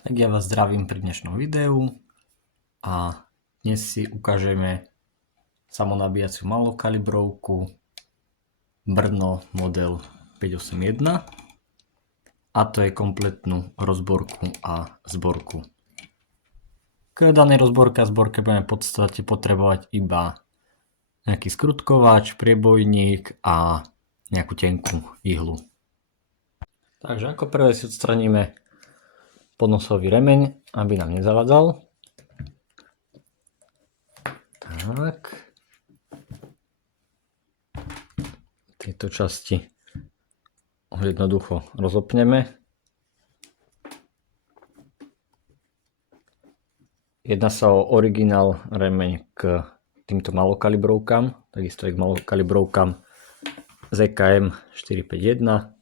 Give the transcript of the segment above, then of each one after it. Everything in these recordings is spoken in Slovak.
Tak ja vás zdravím pri dnešnom videu a dnes si ukážeme samonabíjaciu malokalibrovku Brno model 581 a to je kompletnú rozborku a zborku. K danej rozborke a zborke budeme v podstate potrebovať iba nejaký skrutkovač, priebojník a nejakú tenkú ihlu. Takže ako prvé si odstraníme podnosový remeň, aby nám nezavadzal. Tak. Tieto časti jednoducho rozopneme. Jedná sa o originál remeň k týmto malokalibrovkám, takisto aj k malokalibrovkám ZKM 451.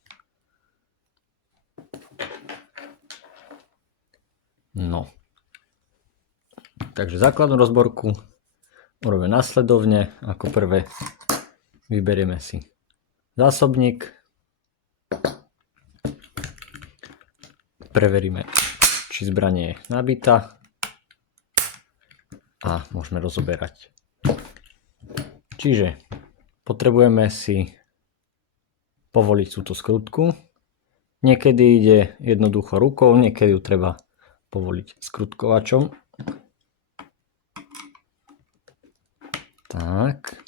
No. Takže základnú rozborku urobíme následovne. Ako prvé vyberieme si zásobník. Preveríme, či zbraň je nabitá a môžeme rozoberať. Čiže potrebujeme si povoliť túto skrutku. Niekedy ide jednoducho rukou, niekedy ju treba povoliť skrutkovačom. Tak.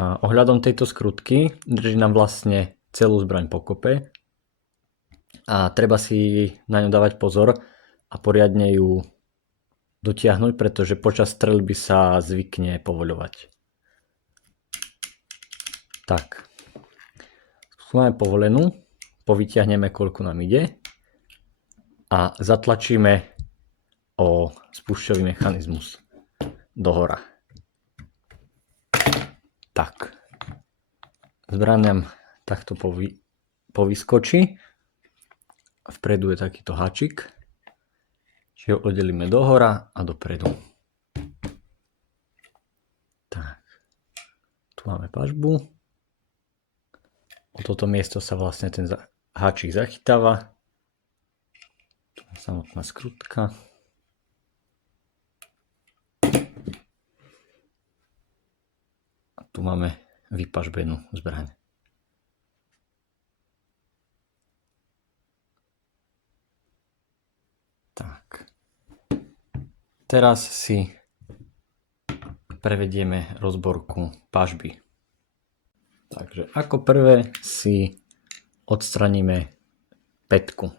A ohľadom tejto skrutky drží nám vlastne celú zbraň pokope a treba si na ňu dávať pozor a poriadne ju dotiahnuť, pretože počas streľby sa zvykne povoľovať. Tak. Máme povolenú, povytiahneme koľko nám ide a zatlačíme o spúšťový mechanizmus dohora. Tak. Zbraň nám takto povyskočí. Vpredu je takýto háčik. Čiže ho oddelíme dohora a dopredu. Tak. Tu máme pažbu. O toto miesto sa vlastne ten háčik zachytáva. Tu je samotná skrutka. A tu máme vypažbenú zbraň. Tak. Teraz si prevedieme rozborku pažby. Takže ako prvé si odstraníme pätku.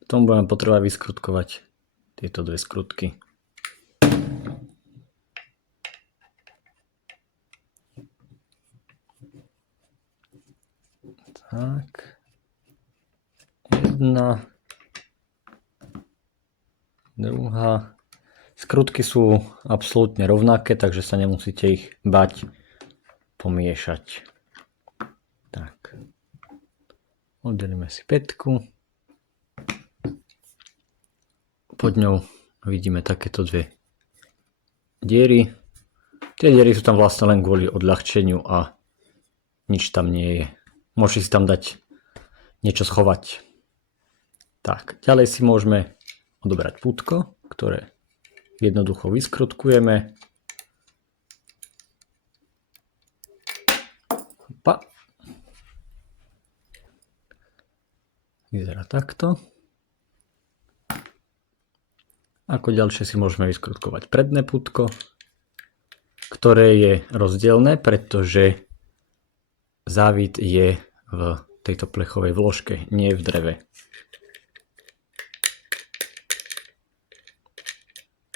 K tomu budeme potrebovať vyskrutkovať tieto dve skrutky. Tak. Jedna. Druhá. Skrutky sú absolútne rovnaké, takže sa nemusíte ich bať pomiešať. Tak. Oddelíme si pätku. Pod ňou vidíme takéto dve diery. Tie diery sú tam vlastne len kvôli odľahčeniu a nič tam nie je. Môžete si tam dať niečo schovať. Tak, ďalej si môžeme odobrať pútko, ktoré jednoducho vyskrutkujeme. Opa. Vyzerá takto. Ako ďalšie si môžeme vyskrutkovať predné pútko, ktoré je rozdielne, pretože závit je v tejto plechovej vložke, nie v dreve.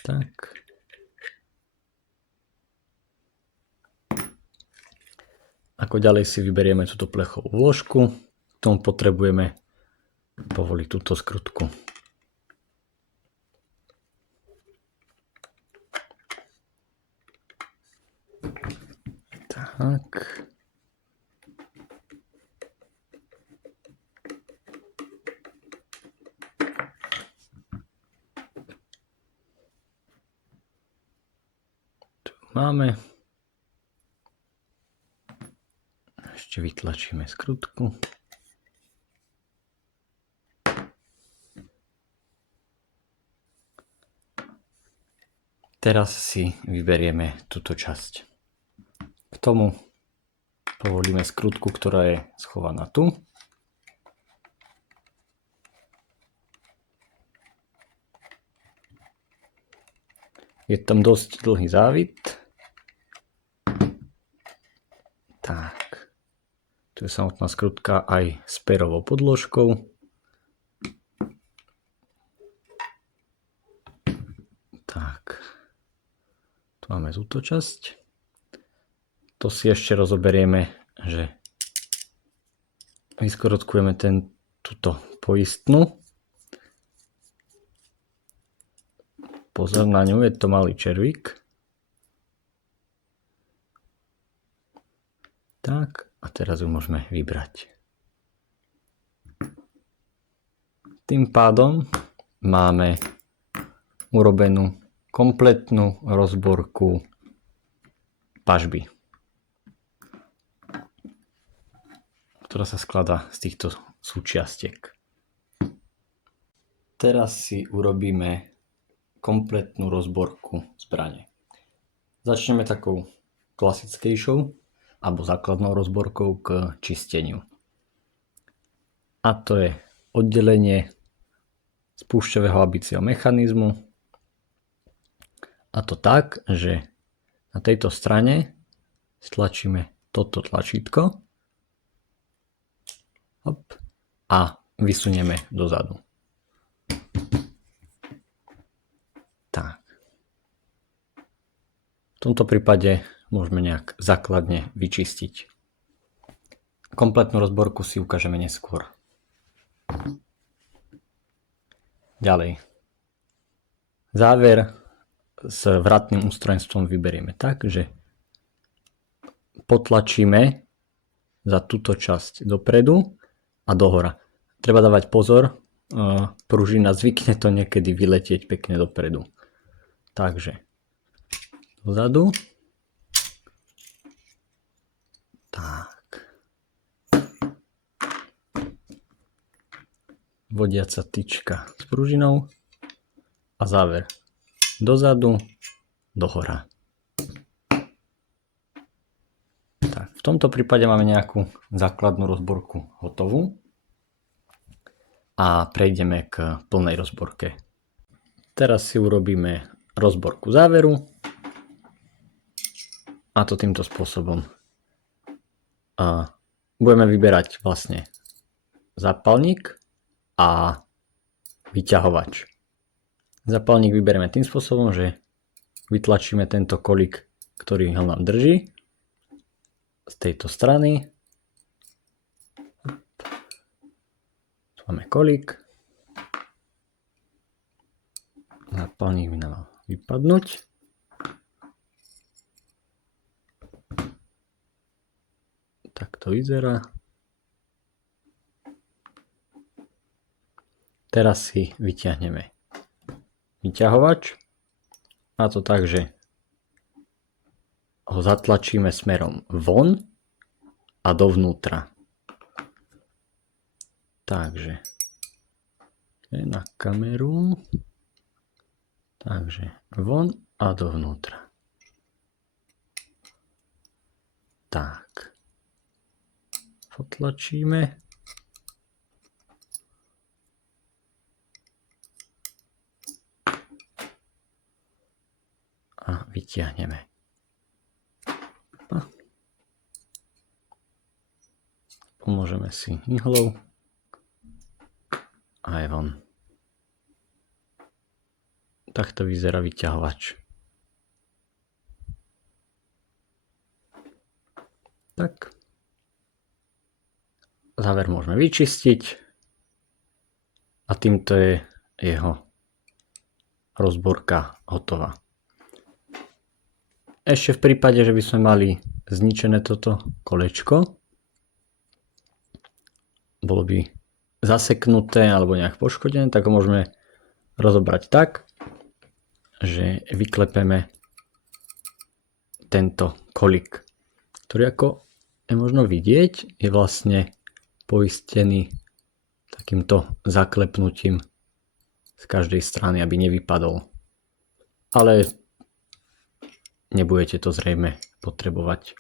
Tak. Ako ďalej si vyberieme túto plechovú vložku, k tomu potrebujeme povoliť túto skrutku. Tak. Tu máme. Ešte vytlačíme skrutku. Teraz si vyberieme túto časť. K tomu povolíme skrutku, ktorá je schovaná tu. Je tam dosť dlhý závit. Tak. Tu je samotná skrutka aj s perovou podložkou. Tak. Tu máme túto časť. To si ešte rozoberieme, že vyskorotkujeme túto poistnú. Pozor na ňu, je to malý červík. Tak, a teraz ju môžeme vybrať. Tým pádom máme urobenú kompletnú rozborku pažby, ktorá sa skladá z týchto súčiastiek. Teraz si urobíme kompletnú rozborku zbrane. Začneme takou klasickejšou alebo základnou rozborkou k čisteniu. A to je oddelenie spúšťového habicieho mechanizmu. A to tak, že na tejto strane stlačíme toto tlačítko a vysunieme dozadu. Tak. V tomto prípade môžeme nejak základne vyčistiť. Kompletnú rozborku si ukážeme neskôr. Ďalej. Záver s vratným ústrojenstvom vyberieme tak, že potlačíme za túto časť dopredu a dohora. Treba dávať pozor, pružina zvykne to niekedy vyletieť pekne dopredu. Takže dozadu. Tak. Vodiaca tyčka s pružinou a záver dozadu, dohora. Tak, v tomto prípade máme nejakú základnú rozborku hotovú a prejdeme k plnej rozborke. Teraz si urobíme rozborku záveru a to týmto spôsobom. Budeme vyberať vlastne zápalník a vyťahovač. Zápalník vyberieme tým spôsobom, že vytlačíme tento kolík, ktorý ho nám drží z tejto strany. Tu máme kolík. Zápalník by nám mal vypadnúť. Tak to vyzerá. Teraz si vyťahneme vyťahovač a to tak, že ho zatlačíme smerom von a dovnútra. Takže na kameru. Takže von a dovnútra. Tak. Potlačíme. A vytiahneme. Pomôžeme si ihlou. A je von. Takto vyzerá vyťahovač. Tak. Záver môžeme vyčistiť. A týmto je jeho rozborka hotová. Ešte v prípade, že by sme mali zničené toto kolečko, bolo by zaseknuté alebo nejak poškodené, tak ho môžeme rozobrať tak, že vyklepeme tento kolík, ktorý, ako je možno vidieť, je vlastne poistený takýmto zaklepnutím z každej strany, aby nevypadol. Ale nebudete to zrejme potrebovať.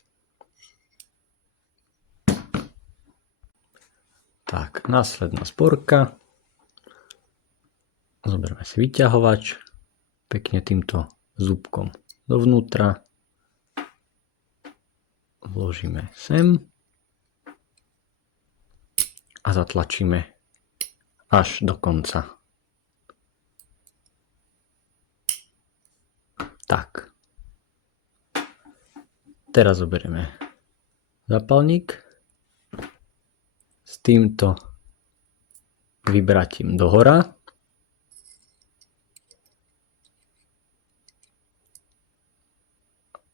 Tak, následná zborka. Zoberme si vyťahovač, pekne týmto zúbkom dovnútra. Vložíme sem a zatlačíme až do konca. Tak. Teraz zoberieme zápalník s týmto vybratím dohora.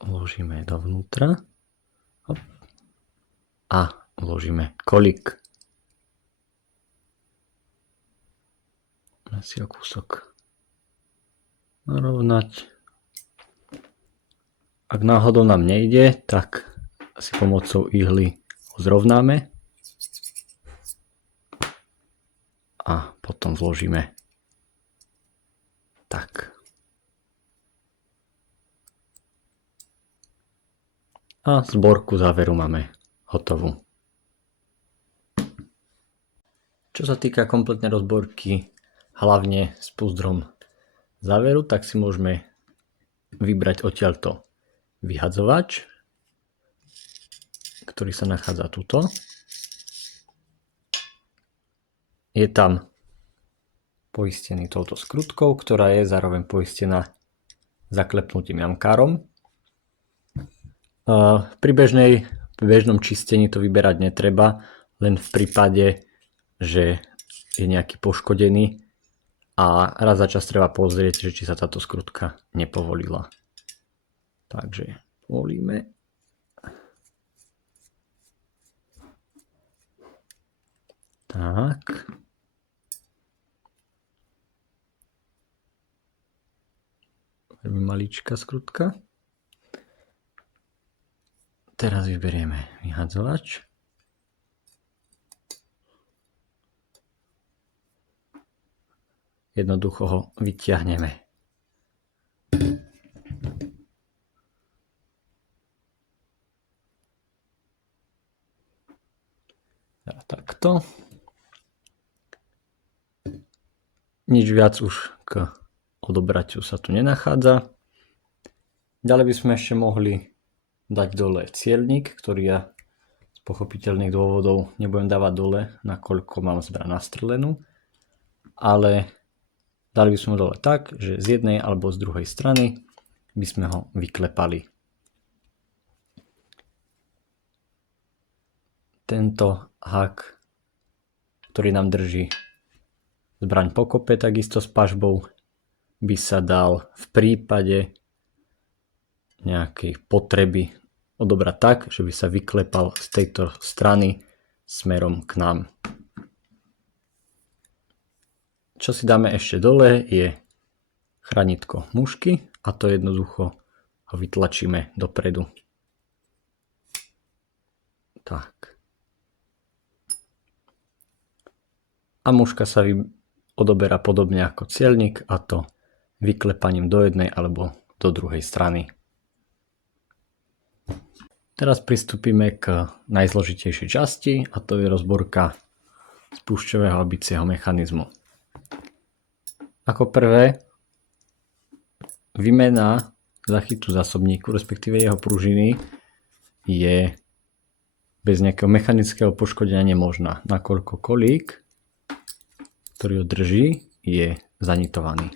Vložíme dovnútra a vložíme kolík. Si o kúsok narovnať. Ak náhodou nám nejde, tak si pomocou ihly ho zrovnáme a potom vložíme tak. A zborku záveru máme hotovú. Čo sa týka kompletnej rozborky, hlavne s púzdrom záveru, tak si môžeme vybrať odtiaľto vyhadzovač, ktorý sa nachádza tuto. Je tam poistený touto skrutkou, ktorá je zároveň poistená zaklepnutým jamkárom. Pri bežnom čistení to vyberať netreba, len v prípade, že je nejaký poškodený a raz za čas treba pozrieť, že či sa táto skrutka nepovolila. Takže povolíme. Tak. Veľmi maličká skrutka. Teraz vyberieme vyhadzovač. Jednoducho ho vyťahneme. A takto. Nič viac už k odobratiu sa tu nenachádza. Ďalej by sme ešte mohli dať dole cieľnik, ktorý ja z pochopiteľných dôvodov nebudem dávať dole, nakoľko mám zbraň nastrelenú, ale dali by sme ho dole tak, že z jednej alebo z druhej strany by sme ho vyklepali. Tento hak, ktorý nám drží zbraň pokope takisto s pažbou, by sa dal v prípade nejakej potreby odobrať tak, že by sa vyklepal z tejto strany smerom k nám. Čo si dáme ešte dole je chranitko mušky a to jednoducho ho vytlačíme dopredu. Tak. A muška sa odoberá podobne ako cieľnik, a to vyklepaním do jednej alebo do druhej strany. Teraz pristúpime k najzložitejšej časti, a to je rozborka spúšťového a bicieho mechanizmu. Ako prvé, výmena zachytu zásobníku, respektíve jeho pružiny, je bez nejakého mechanického poškodenia nemožná, nakoľko kolík, ktorý ho drží, je zanitovaný.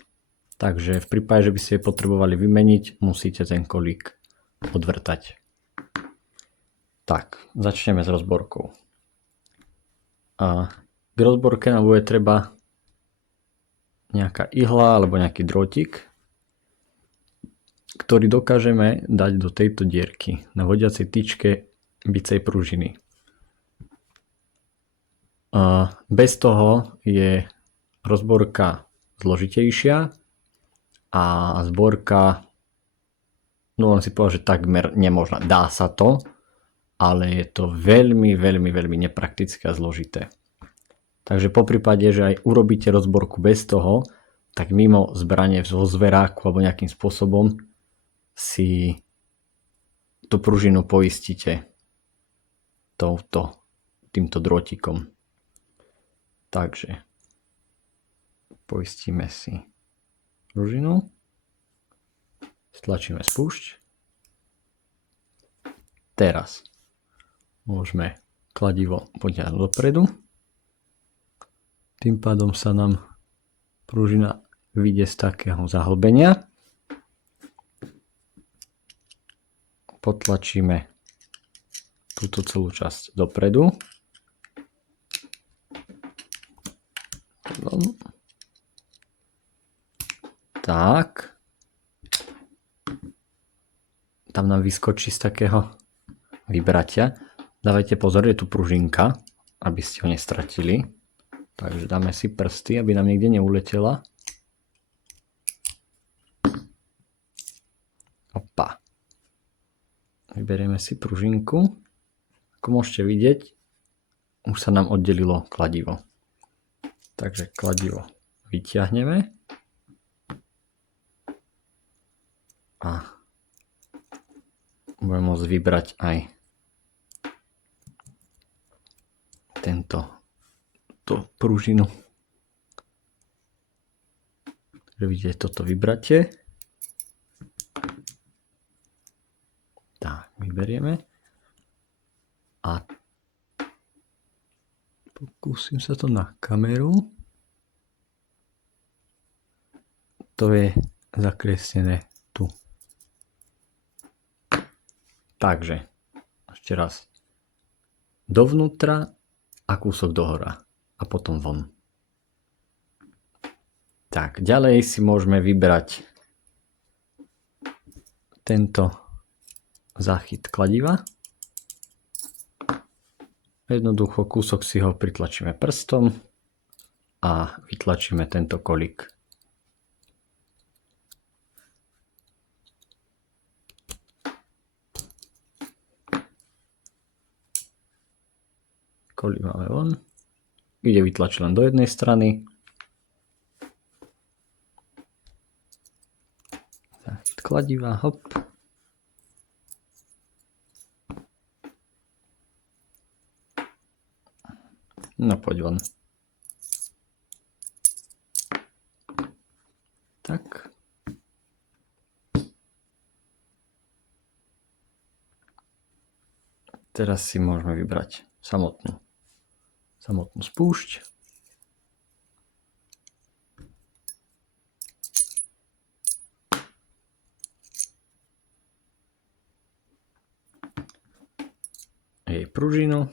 Takže v prípade, že by ste potrebovali vymeniť, musíte ten kolík odvrtať. Tak, začneme s rozborkou. A k rozborke nám bude treba nejaká ihla alebo nejaký drôtik, ktorý dokážeme dať do tejto dierky na vodiacej tyčke bicej pružiny. A bez toho je rozborka zložitejšia a zborka, no len si povedal, že takmer nemožná. Dá sa to, ale je to veľmi nepraktické a zložité. Takže po prípade, že aj urobíte rozborku bez toho, tak mimo zbrane vo zveráku alebo nejakým spôsobom si tú pružinu poistíte týmto drôtikom. Takže poistíme si pružinu, stlačíme spúšť. Teraz môžeme kladivo potiahnuť dopredu. Tým pádom sa nám pružina vyjde z takého zahlbenia. Potlačíme túto celú časť dopredu. Tak. Tam nám vyskočí z takého vybratia. Dávajte pozor, je tu pružinka, aby ste ho nestratili. Takže dáme si prsty, aby nám niekde neuletela. Opa. Vyberieme si pružinku. Ako môžete vidieť, už sa nám oddelilo kladivo. Takže kladivo vyťahneme. A budeme môcť vybrať aj túto pružinu. Takže vidíte toto vybratie. Tak, vyberieme. A pokúsim sa to na kameru. To je zakreslené tu. Takže, ešte raz. Dovnútra a kúsok dohora. A potom von. Tak, ďalej si môžeme vybrať tento záchyt kladiva. Jednoducho kúsok si ho pritlačíme prstom a vytlačíme tento kolík. Kolík máme von. Ide vytlačiť len do jednej strany. Záchyt kladiva, hop. No poď von. Tak. Teraz si môžeme vybrať samotnú spúšť. Jej pružinu.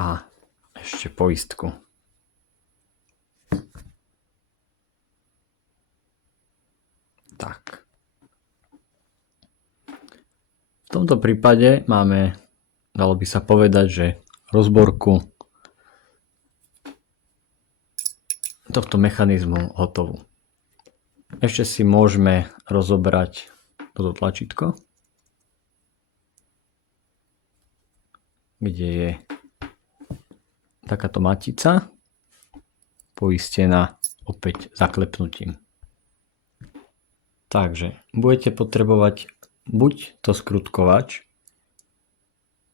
A ešte poistku. Tak. V tomto prípade máme, dalo by sa povedať, že rozborku tohto mechanizmu hotovú. Ešte si môžeme rozobrať toto tlačítko, kde je takáto matica poistená opäť zaklepnutím. Takže budete potrebovať buď to skrutkovač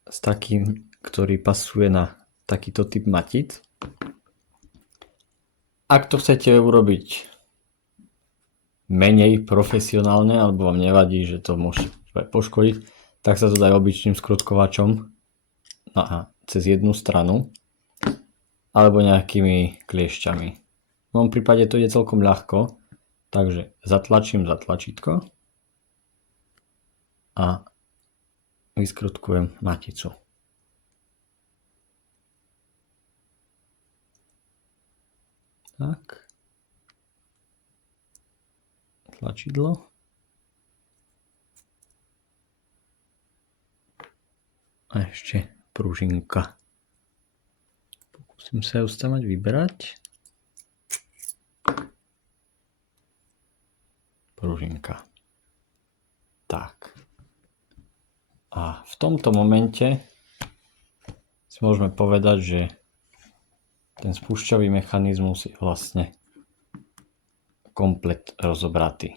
s takým, ktorý pasuje na takýto typ matic. Ak to chcete urobiť menej profesionálne, alebo vám nevadí, že to môže poškodiť, tak sa to dá obyčným skrutkovačom cez jednu stranu alebo nejakými kliešťami. V mojom prípade to ide celkom ľahko, takže zatlačím za tlačítko a vyskrutkujem maticu. Tak. Tlačidlo. A ešte pružinka. Pokúsim sa ju stamať vybrať. Pružinka. Tak. A v tomto momente si môžeme povedať, že ten spúšťový mechanizmus je vlastne komplet rozobratý.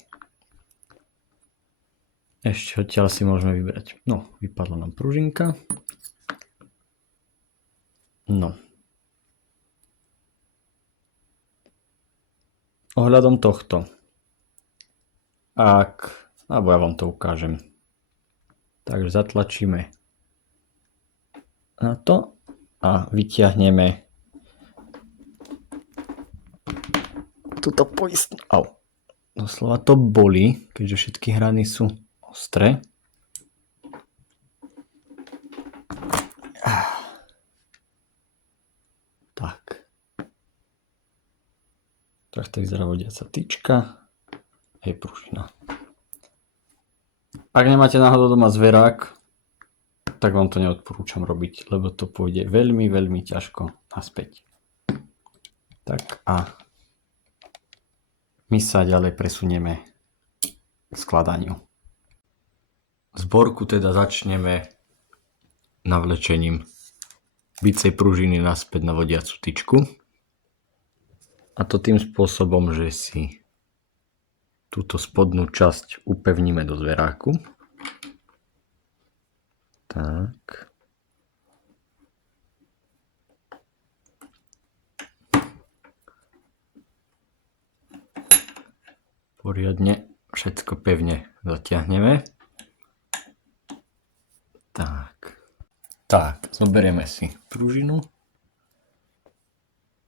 Ešte odtiaľ si môžeme vybrať. No, vypadla nám pružinka. No. Ohľadom tohto. Alebo ja vám to ukážem. Takže zatlačíme na to a vyťahneme túto poistnú. Doslova to bolí, keďže všetky hrany sú ostré. Tak. Takto vyzerá vodiaca tyčka a je pružina. Ak nemáte náhodou doma zverák, tak vám to neodporúčam robiť, lebo to pôjde veľmi, veľmi ťažko naspäť. Tak a my sa ďalej presunieme k skladaniu. Zborku teda začneme navlečením bicej pružiny naspäť na vodiacu tyčku. A to tým spôsobom, že si túto spodnú časť upevníme do zveráku. Tak. Poriadne všetko pevne zatiahneme. Tak, zoberieme si pružinu.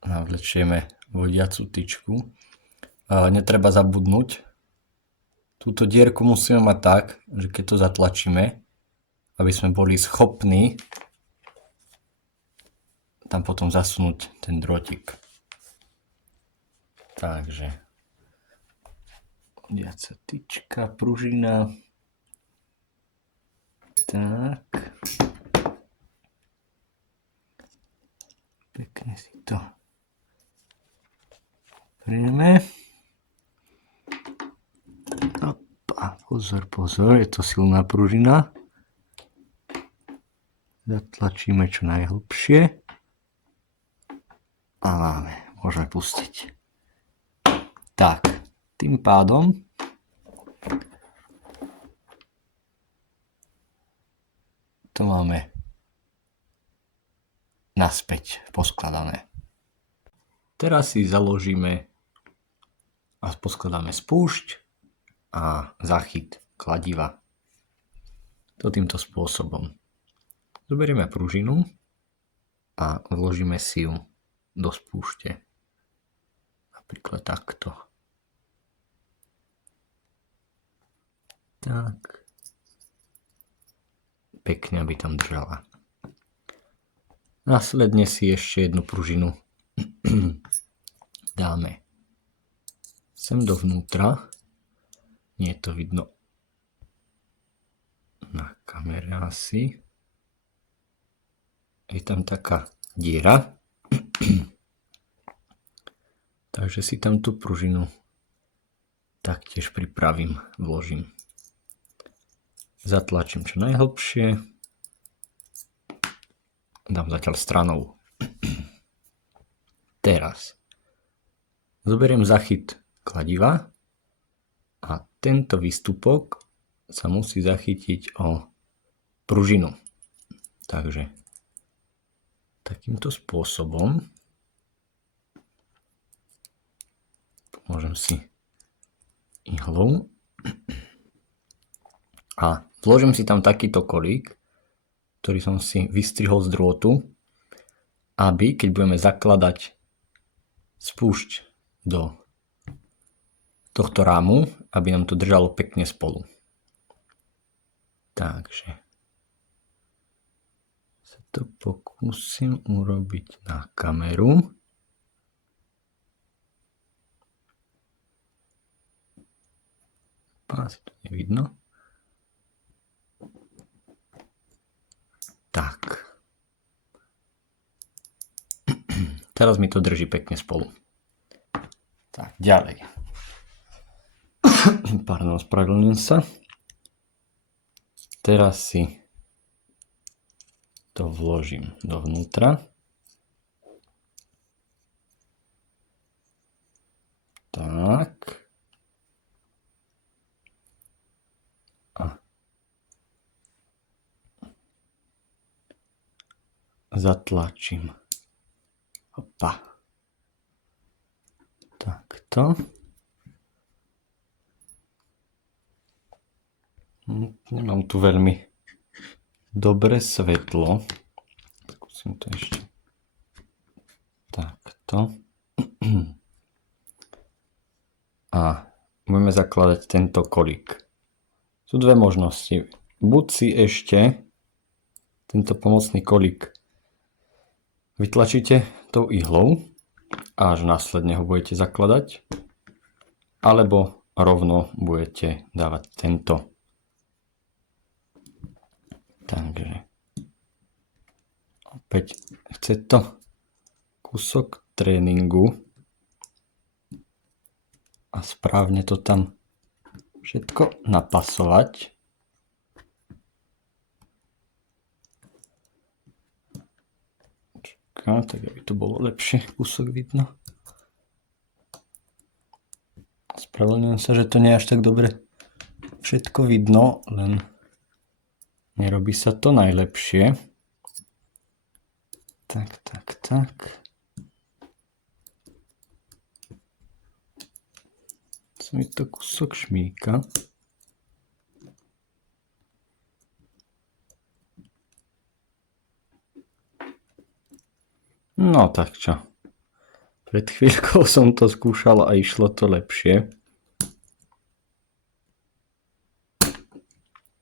Navlečieme vodiacu tyčku. Netreba zabudnúť. Túto dierku musíme mať tak, že keď to zatlačíme, aby sme boli schopní tam potom zasunúť ten drôtik. Takže vodiaca tyčka, pružina. Tak. Pekne si to príjme. Opa, pozor, je to silná pružina. Zatlačíme čo najhlbšie. A môžeme pustiť. Tak, tým pádom to máme naspäť poskladané. Teraz si založíme a poskladáme spúšť a záchyt kladiva. To týmto spôsobom. Zoberieme pružinu a vložíme si ju do spúšte. Napríklad takto. Tak. Pekne, aby tam držala. Následne si ešte jednu pružinu dáme sem dovnútra. Nie je to vidno na kamere asi. Je tam taká diera. Takže si tam tú pružinu taktiež pripravím, vložím. Zatlačím čo najhlbšie. Dám zatiaľ stranou. Teraz zoberiem zachyt kladiva a tento výstupok sa musí zachytiť o pružinu. Takže takýmto spôsobom môžem si ihlou a vložím si tam takýto kolík, ktorý som si vystrihol z drôtu, aby keď budeme zakladať spúšť do tohto rámu, aby nám to držalo pekne spolu. Takže sa to pokúsim urobiť na kameru. Asi to nevidno. Tak. Teraz mi to drží pekne spolu. Tak, ďalej. Pardon, spravedlňujem sa. Teraz si to vložím dovnútra. Tak. A zatlačím. Opa. Takto. Nemám tu veľmi dobré svetlo. Skúsim to ešte. Takto. A budeme zakladať tento kolík. Sú dve možnosti. Buď si ešte tento pomocný kolík vytlačíte tou ihlou a až následne ho budete zakladať, alebo rovno budete dávať tento. Takže opäť chce to kúsok tréningu a správne to tam všetko napasovať. Tak aby to bolo lepšie, kúsok vidno. Spravedlňujem sa, že to nie je až tak dobre všetko vidno, len nerobí sa to najlepšie. Tak. Co mi to kúsok šmíka. No tak čo. Pred chvíľkou som to skúšal a išlo to lepšie.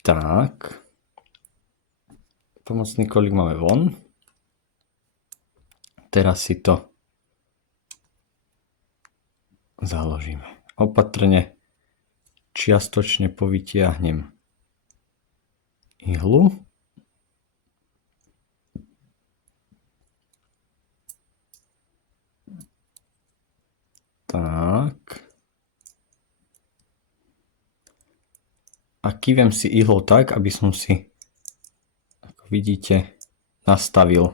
Tak. Pomocný kolík máme von. Teraz si to založíme. Opatrne čiastočne povytiahnem ihlu. Tak. A kývem si ihlou tak, aby som si, ako vidíte, nastavil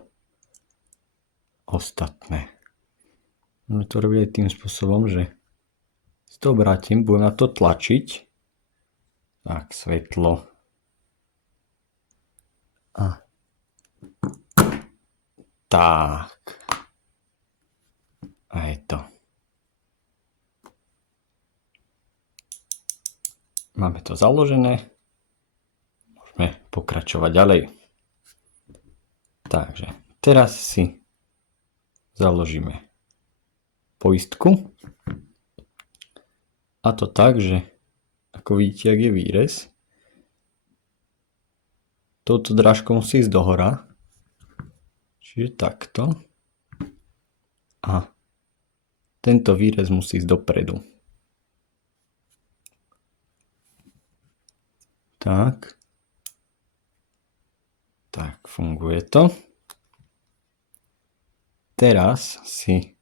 ostatné. Môžem to robiť aj tým spôsobom, že si to obrátim, budem na to tlačiť. Tak, svetlo. A. Tak. A je to. Máme to založené. Môžeme pokračovať ďalej. Takže teraz si založíme poistku. A to tak, že ako vidíte, ak je výrez, touto drážkou musí ísť dohora. Čiže takto. A tento výrez musí ísť dopredu. Tak. Tak, funguje to. Teraz si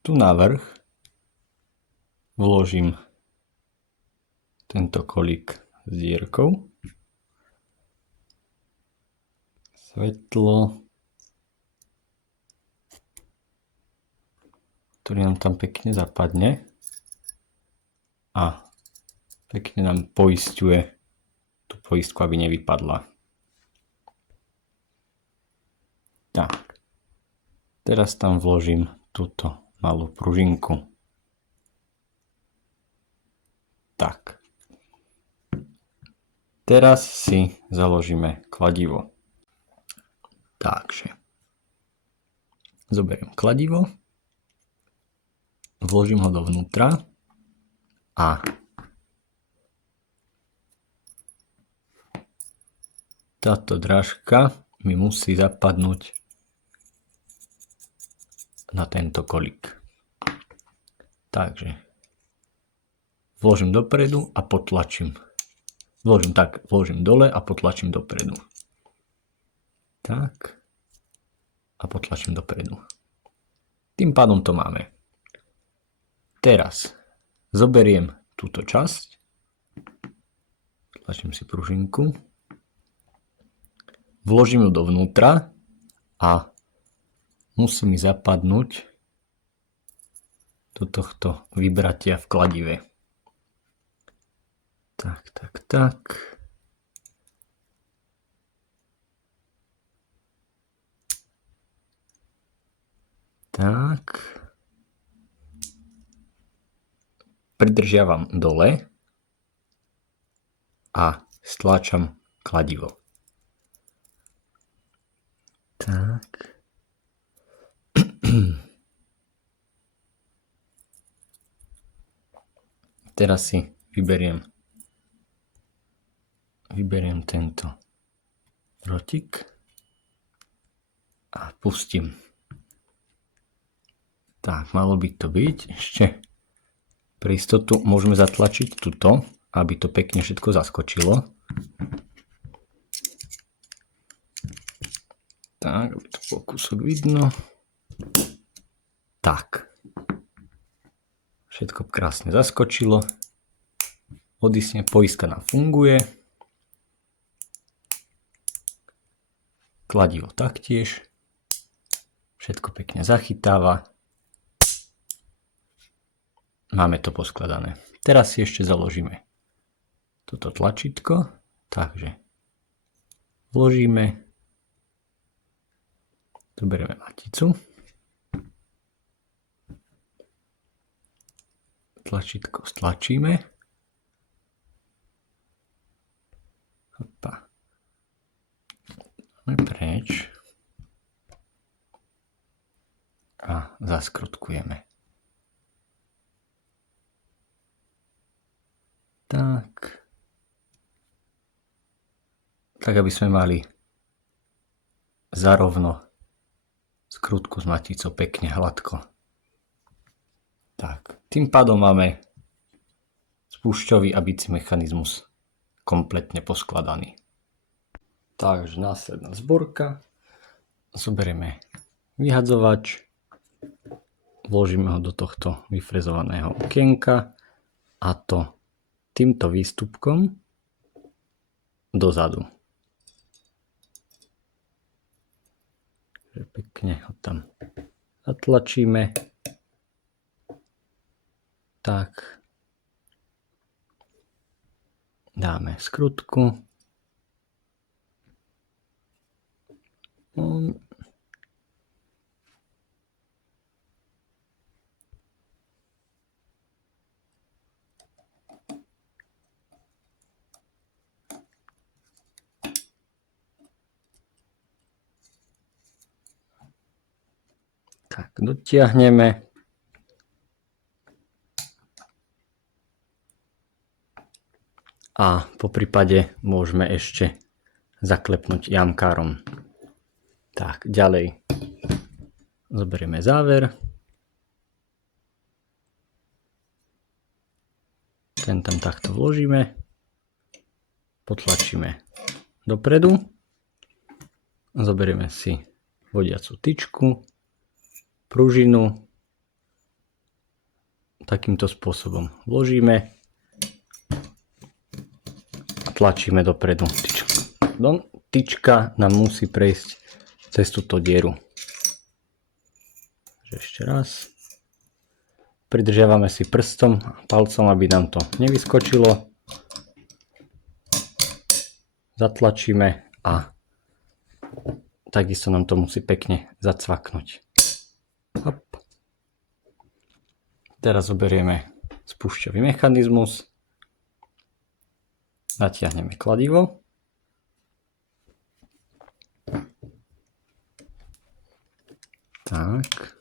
tu navrch vložím tento kolík s dierkou. Svetlo, ktorý nám tam pekne zapadne a pekne nám poisťuje tú poistku, aby nevypadla. Tak. Teraz tam vložím túto malú pružinku. Tak. Teraz si založíme kladivo. Takže. Zoberiem kladivo. Vložím ho dovnútra. A táto drážka mi musí zapadnúť na tento kolík. Takže vložím dopredu a potlačím. Vložím dole a potlačím dopredu. Tak. A potlačím dopredu. Tým pádom to máme. Teraz zoberiem túto časť. Tlačím si pružinku. Vložím ju dovnútra a musí mi zapadnúť do tohto vybratia v kladive. Tak. Tak. Pridržiavam dole a stláčam kladivo. Tak. Teraz si vyberiem tento drotik a pustím. Tak, malo by to byť. Ešte pre istotu môžeme zatlačiť tuto, aby to pekne všetko zaskočilo. Tak, aby to bol kúsok vidno. Tak. Všetko krásne zaskočilo. Odisne, poistka nám funguje. Kladivo taktiež. Všetko pekne zachytáva. Máme to poskladané. Teraz si ešte založíme toto tlačítko. Takže vložíme. Zoberieme maticu. Tlačítko stlačíme. Hopa. Dáme preč. A zaskrotkujeme. Tak. Tak, aby sme mali zarovno skrutku s maticou pekne hladko. Tak, tým pádom máme spúšťový a bicí mechanizmus kompletne poskladaný. Takže následná zborka. Zoberieme vyhadzovač, vložíme ho do tohto vyfrezovaného okienka a to týmto výstupkom dozadu. Pekne ho tam zatlačíme. Tak. Dáme skrutku. Tak, dotiahneme. A po prípade môžeme ešte zaklepnúť jamkárom. Tak, ďalej zoberieme záver. Ten tam takto vložíme. Potlačíme dopredu. Zoberieme si vodiacu tyčku, pružinu. Takýmto spôsobom vložíme. Tlačíme dopredu. Tyčka nám musí prejsť cez túto dieru. Ešte raz. Pridržiavame si prstom a palcom, aby nám to nevyskočilo. Zatlačíme a takisto nám to musí pekne zacvaknúť. Hop. Teraz zoberieme spúšťový mechanizmus. Natiahneme kladivo. Tak.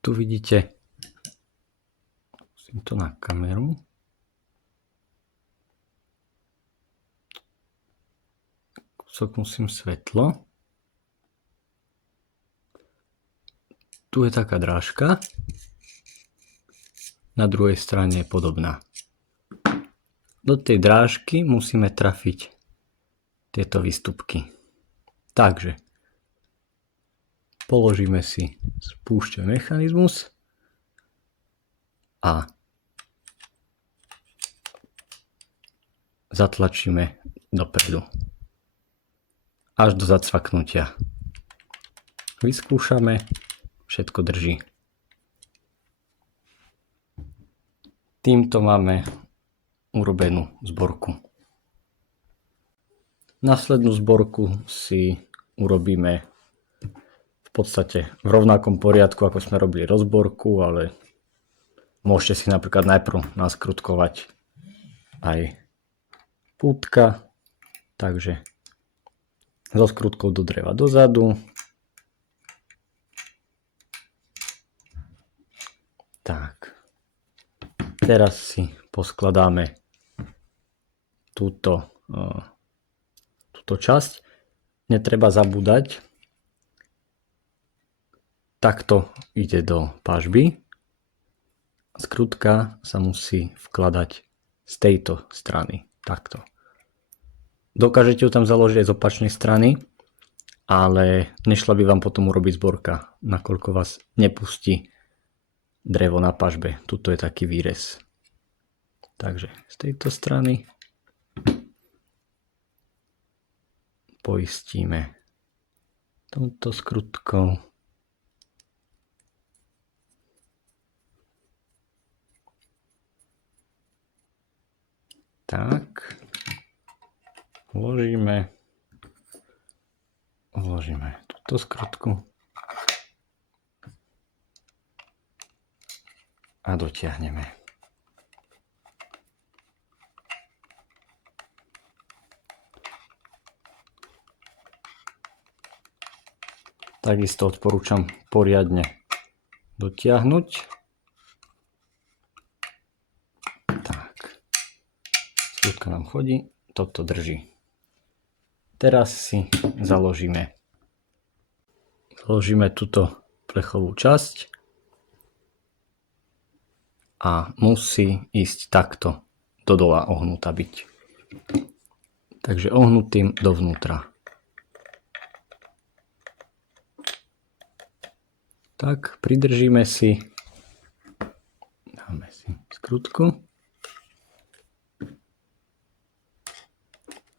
Tu vidíte, musím to na kameru. Kúsok musím svetlo. Tu je taká drážka. Na druhej strane je podobná. Do tej drážky musíme trafiť tieto výstupky. Takže položíme si spúšťový mechanizmus a zatlačíme dopredu až do zacvaknutia. Vyskúšame, všetko drží. Týmto máme urobenú zborku. Následnú zborku si urobíme v podstate v rovnakom poriadku, ako sme robili rozborku, ale môžete si napríklad najprv naskrutkovať aj pútka. Takže so skrutkou do dreva dozadu. Tak. Teraz si poskladáme túto časť. Netreba zabúdať. Takto ide do pažby. Skrutka sa musí vkladať z tejto strany. Takto. Dokážete ju tam založiť aj z opačnej strany, ale nešla by vám potom urobiť zborka, nakoľko vás nepustí drevo na pažbe. Tuto je taký výrez. Takže z tejto strany poistíme touto skrutkou. Tak. Vložíme túto skrutku a dotiahneme. Takisto odporúčam poriadne dotiahnuť. Tak. Skrutka nám chodí, toto drží. Teraz si založíme túto plechovú časť a musí ísť takto do dola ohnutá byť. Takže ohnutým dovnútra. Tak, pridržíme si, dáme si skrutku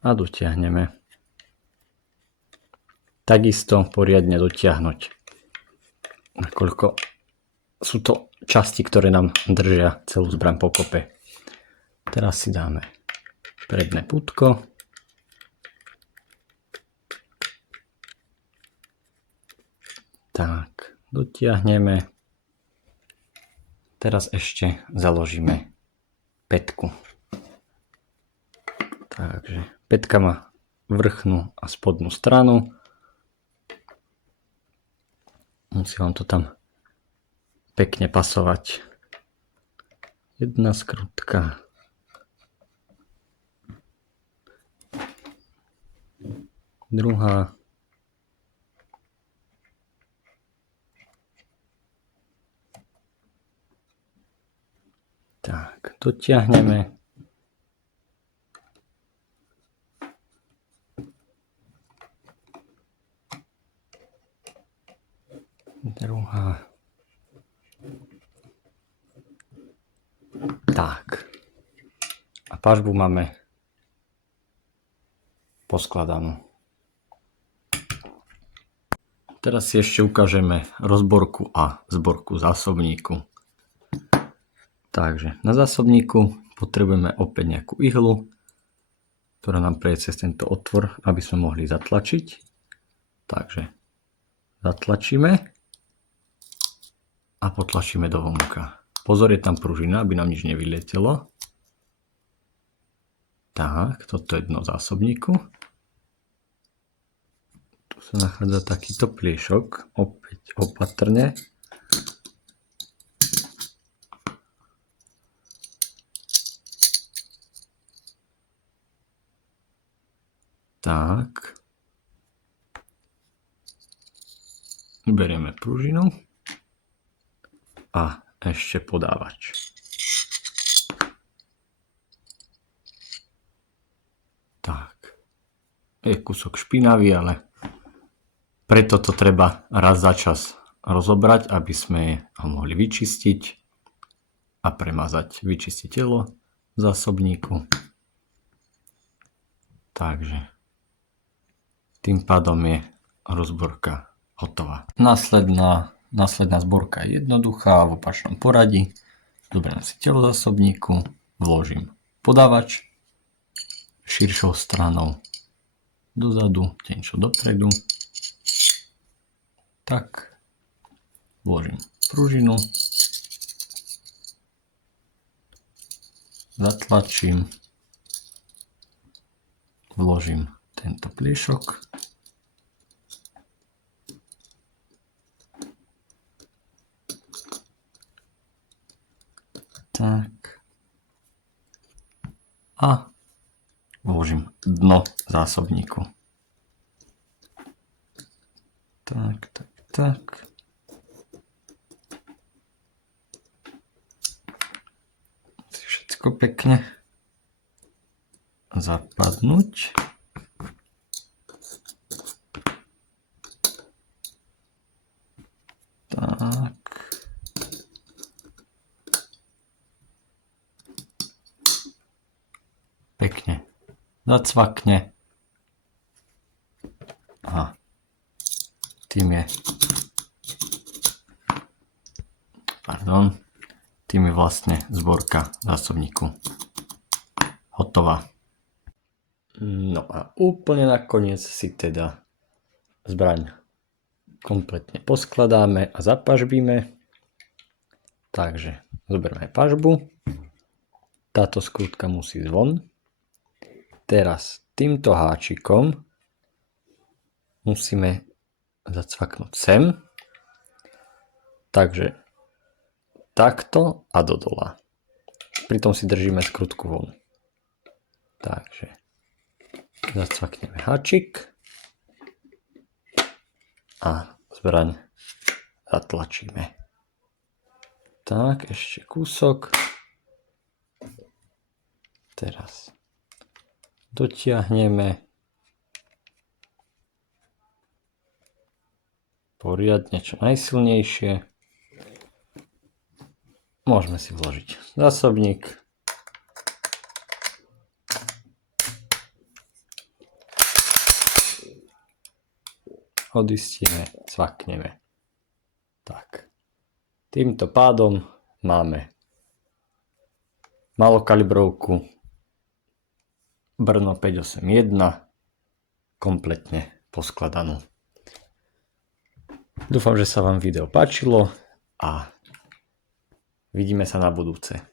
a dotiahneme. Takisto poriadne dotiahnuť, nakoľko sú to časti, ktoré nám držia celú zbraň pokope. Teraz si dáme predné pútko. Tak, dotiahneme. Teraz ešte založíme pätku. Takže pätka má vrchnú a spodnú stranu. Musí vám to tam pekne pasovať. Jedna skrutka. Druhá. Tak, dotiahneme. Druhá. Tak. A pažbu máme poskladanú. Teraz si ešte ukážeme rozborku a zborku zásobníku. Takže na zásobníku potrebujeme opäť nejakú ihlu, ktorá nám prejde cez tento otvor, aby sme mohli zatlačiť. Takže zatlačíme a potlačíme dovonka. Pozor, je tam pružina, aby nám nič nevyletelo. Tak, toto je dno zásobníku. Tu sa nachádza takýto pliešok, opäť opatrne. Tak. Berieme pružinu a ešte podávač. Tak. Je kúsok špinavý, ale preto to treba raz za čas rozobrať, aby sme ho mohli vyčistiť a premazať, vyčistiť telo zásobníku. Takže tým pádom je rozborka hotová. Následná zborka je jednoduchá v opačnom poradí. Zoberiem si telo zásobníku, vložím podávač širšou stranou dozadu, tenčo dopredu. Tak, vložím pružinu, zatlačím, vložím tento pliešok, tak a vložím dno zásobníku. Tak. Musí všetko pekne zapadnúť. Tak. Pekne zacvakne. Aha. Tým je vlastne zborka zásobníku hotová. No a úplne nakoniec si teda zbraň kompletne poskladáme a zapažbíme. Takže zoberme pažbu. Táto skrutka musí ísť von. Teraz týmto háčikom musíme zacvaknúť sem. Takže takto a dodola. Pritom si držíme skrutku von. Takže zacvakneme háčik a zbraň zatlačíme. Tak, ešte kúsok. Teraz dotiahneme poriadne čo najsilnejšie. Môžeme si vložiť zásobník. Odistíme, cvakneme. Tak. Týmto pádom máme malokalibrovku Brno 581 kompletne poskladanú. Dúfam, že sa vám video páčilo a vidíme sa na budúce.